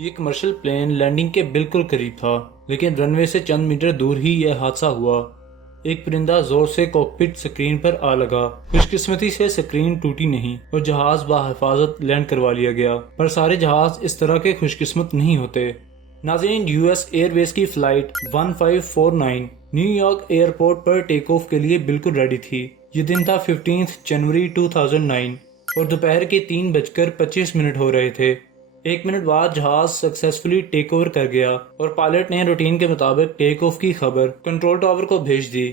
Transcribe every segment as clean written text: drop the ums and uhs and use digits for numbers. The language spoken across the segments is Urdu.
یہ کمرشل پلین لینڈنگ کے بالکل قریب تھا، لیکن رن وے سے چند میٹر دور ہی یہ حادثہ ہوا۔ ایک پرندہ زور سے کاکپٹ سکرین پر آ لگا۔ خوش قسمتی سے سکرین ٹوٹی نہیں اور جہاز بحفاظت لینڈ کروا لیا گیا، پر سارے جہاز اس طرح کے خوش قسمت نہیں ہوتے۔ ناظرین، یو ایس ایئر ویز کی flight 1549 new York airport per take of کے لیے بالکل ریڈی تھی۔ یہ دن تھا 15 جنوری 2009 اور دوپہر کے 3:25 ہو رہے تھے۔ 1 منٹ بعد جہاز سکسیسفلی ٹیک اوور کر گیا اور پائلٹ نے روٹین کے مطابق ٹیک آف کی خبر کنٹرول ٹاور کو بھیج دی۔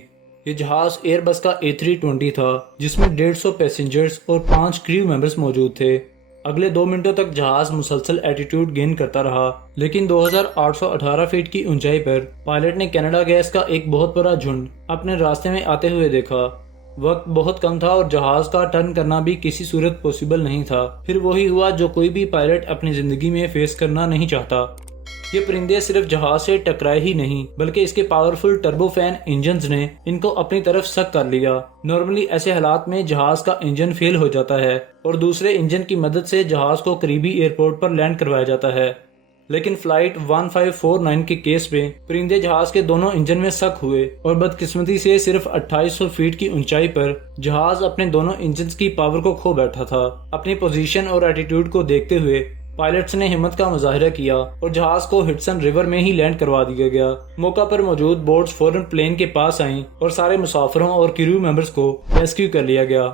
یہ جہاز ایئر بس کا A320 تھا، جس میں 150 پیسنجرز اور 5 کریو ممبرز موجود تھے۔ اگلے 2 منٹوں تک جہاز مسلسل ایٹیٹیوڈ گین کرتا رہا، لیکن 2818 فیٹ کی اونچائی پر پائلٹ نے کینیڈا گیس کا ایک بہت بڑا جھنڈ اپنے راستے میں آتے ہوئے دیکھا۔ وقت بہت کم تھا اور جہاز کا ٹرن کرنا بھی کسی صورت پوسیبل نہیں تھا۔ پھر وہی ہوا جو کوئی بھی پائلٹ اپنی زندگی میں فیس کرنا نہیں چاہتا۔ یہ پرندے صرف جہاز سے ٹکرائے ہی نہیں، بلکہ اس کے پاورفل ٹربو فین انجنز نے ان کو اپنی طرف سک کر لیا۔ نارملی ایسے حالات میں جہاز کا انجن فیل ہو جاتا ہے اور دوسرے انجن کی مدد سے جہاز کو قریبی ایئرپورٹ پر لینڈ کروایا جاتا ہے، لیکن فلائٹ 1549 کے کیس میں پرندے جہاز کے دونوں انجن میں سک ہوئے اور بدقسمتی سے صرف 2800 فیٹ کی اونچائی پر جہاز اپنے دونوں انجنز کی پاور کو کھو بیٹھا تھا۔ اپنی پوزیشن اور ایٹیٹیوڈ کو دیکھتے ہوئے پائلٹس نے ہمت کا مظاہرہ کیا اور جہاز کو ہڈسن ریور میں ہی لینڈ کروا دیا گیا۔ موقع پر موجود بوٹس فوراً پلین کے پاس آئیں اور سارے مسافروں اور کریو ممبرز کو ریسکیو کر لیا گیا۔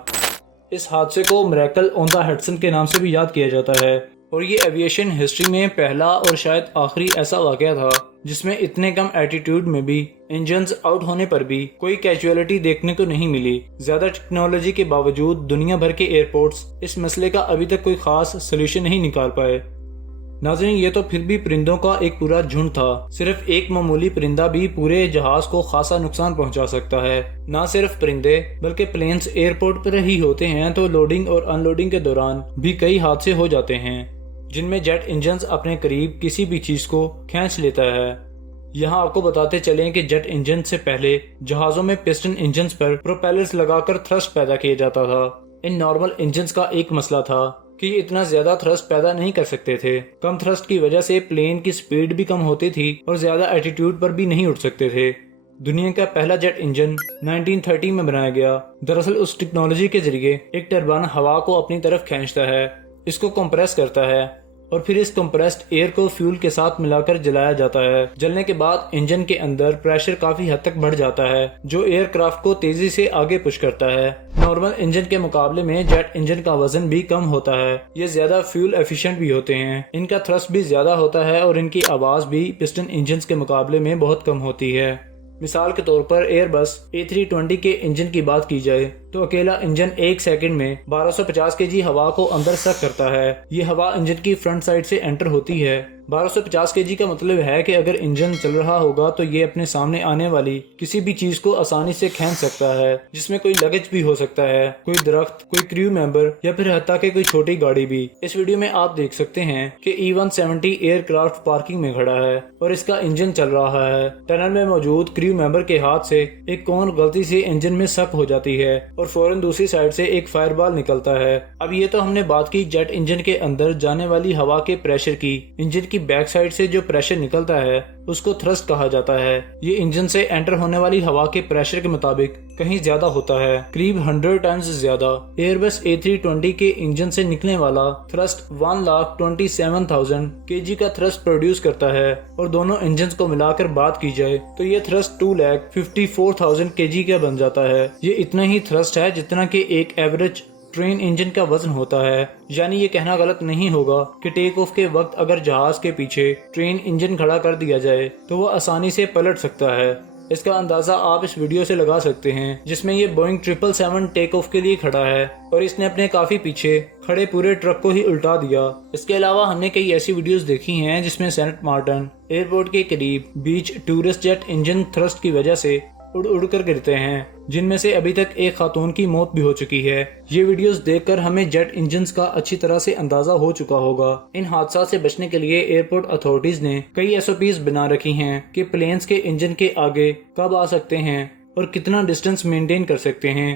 اس حادثے کو میریکل آن دی ہڈسن کے نام سے بھی یاد کیا جاتا ہے اور یہ ایویشن ہسٹری میں پہلا اور شاید آخری ایسا واقعہ تھا جس میں اتنے کم ایٹیٹیوڈ میں بھی انجنز آؤٹ ہونے پر بھی کوئی کیجویلٹی دیکھنے کو نہیں ملی۔ زیادہ ٹیکنالوجی کے باوجود دنیا بھر کے ایئرپورٹس اس مسئلے کا ابھی تک کوئی خاص سولوشن نہیں نکال پائے۔ ناظرین، یہ تو پھر بھی پرندوں کا ایک پورا جھنڈ تھا۔ صرف ایک معمولی پرندہ بھی پورے جہاز کو خاصا نقصان پہنچا سکتا ہے۔ نہ صرف پرندے بلکہ پلینز ایئرپورٹ پر ہی ہوتے ہیں تو لوڈنگ اور ان لوڈنگ کے دوران بھی کئی حادثے ہو جاتے ہیں، جن میں جیٹ انجنز اپنے قریب کسی بھی چیز کو کھینچ لیتا ہے۔ یہاں آپ کو بتاتے چلیں کہ جیٹ انجن سے پہلے جہازوں میں پسٹن انجنز پر پروپیلرز لگا کر تھرسٹ پیدا کیا جاتا تھا۔ ان نارمل انجنز کا ایک مسئلہ تھا کہ یہ اتنا زیادہ تھرسٹ پیدا نہیں کر سکتے تھے۔ کم تھرسٹ کی وجہ سے پلین کی سپیڈ بھی کم ہوتی تھی اور زیادہ ایٹیٹیوڈ پر بھی نہیں اٹھ سکتے تھے۔ دنیا کا پہلا جیٹ انجن 1930 میں بنایا گیا۔ دراصل اس ٹیکنالوجی کے ذریعے ایک ٹربائن ہوا کو اپنی طرف کھینچتا ہے، اس کو کمپریس کرتا ہے اور پھر اس کمپریسڈ ایئر کو فیول کے ساتھ ملا کر جلایا جاتا ہے۔ جلنے کے بعد انجن کے اندر پریشر کافی حد تک بڑھ جاتا ہے، جو ایئر کرافٹ کو تیزی سے آگے پش کرتا ہے۔ نارمل انجن کے مقابلے میں جیٹ انجن کا وزن بھی کم ہوتا ہے۔ یہ زیادہ فیول ایفیشنٹ بھی ہوتے ہیں، ان کا تھرسٹ بھی زیادہ ہوتا ہے اور ان کی آواز بھی پسٹن انجنز کے مقابلے میں بہت کم ہوتی ہے۔ مثال کے طور پر ایئر بس A320 کے انجن کی بات کی جائے تو اکیلا انجن 1 سیکنڈ میں 1250 kg ہوا کو اندر سک کرتا ہے۔ یہ ہوا انجن کی فرنٹ سائڈ سے انٹر ہوتی ہے۔ 1250 kg کا مطلب ہے کہ اگر انجن چل رہا ہوگا تو یہ اپنے سامنے آنے والی کسی بھی چیز کو آسانی سے کھینچ سکتا ہے، جس میں کوئی لگیج بھی ہو سکتا ہے، کوئی درخت، کوئی کریو ممبر یا پھر حتیٰ کہ کوئی چھوٹی گاڑی بھی۔ اس ویڈیو میں آپ دیکھ سکتے ہیں کہ E170 ایئر کرافٹ پارکنگ میں کھڑا ہے اور اس کا انجن چل رہا ہے۔ ٹنل میں موجود کریو ممبر کے ہاتھ سے ایک کون غلطی سے انجن میں سک ہو جاتی ہے اور فوراً دوسری سائڈ سے ایک فائر بال نکلتا ہے۔ اب یہ تو ہم نے بات کی جیٹ انجن کے اندر جانے والی ہوا کے پریشر کی۔ انجن کی بیک سائڈ سے جو پریشر نکلتا ہے اس کو تھرسٹ کہا جاتا ہے۔ یہ انجن سے انٹر ہونے والی ہوا کے پریشر کے مطابق کہیں زیادہ ہوتا ہے، قریب 100 ٹائمز زیادہ۔ ایئر بس A320 کے انجن سے نکلنے والا تھرسٹ 1,27,000 kg کا تھرسٹ پروڈیوس کرتا ہے اور دونوں انجنز کو ملا کر بات کی جائے تو یہ تھرسٹ 2,54,000 kg کا بن جاتا ہے۔ یہ اتنا ہی تھرسٹ ہے جتنا کہ ایک ایوریج ٹرین انجن کا وزن ہوتا ہے۔ یعنی یہ کہنا غلط نہیں ہوگا کہ ٹیک آف کے وقت اگر جہاز کے پیچھے ٹرین انجن کھڑا کر دیا جائے تو وہ آسانی سے پلٹ سکتا ہے۔ اس کا اندازہ آپ اس ویڈیو سے لگا سکتے ہیں جس میں یہ بوئنگ 777 ٹیک آف کے لیے کھڑا ہے اور اس نے اپنے کافی پیچھے کھڑے پورے ٹرک کو ہی الٹا دیا۔ اس کے علاوہ ہم نے کئی ایسی ویڈیوز دیکھی ہیں جس میں سینٹ مارٹن ایئرپورٹ کے قریب بیچ ٹورسٹ جیٹ انجن تھرسٹ کی وجہ سے اڑ اڑ کر گرتے ہیں، جن میں سے ابھی تک ایک خاتون کی موت بھی ہو چکی ہے۔ یہ ویڈیوز دیکھ کر ہمیں جیٹ انجنز کا اچھی طرح سے اندازہ ہو چکا ہوگا۔ ان حادثات سے بچنے کے لیے ایئرپورٹ اتھارٹیز نے کئی SOPs بنا رکھی ہیں کہ پلینز کے انجن کے آگے کب آ سکتے ہیں اور کتنا ڈسٹنس مینٹین کر سکتے ہیں۔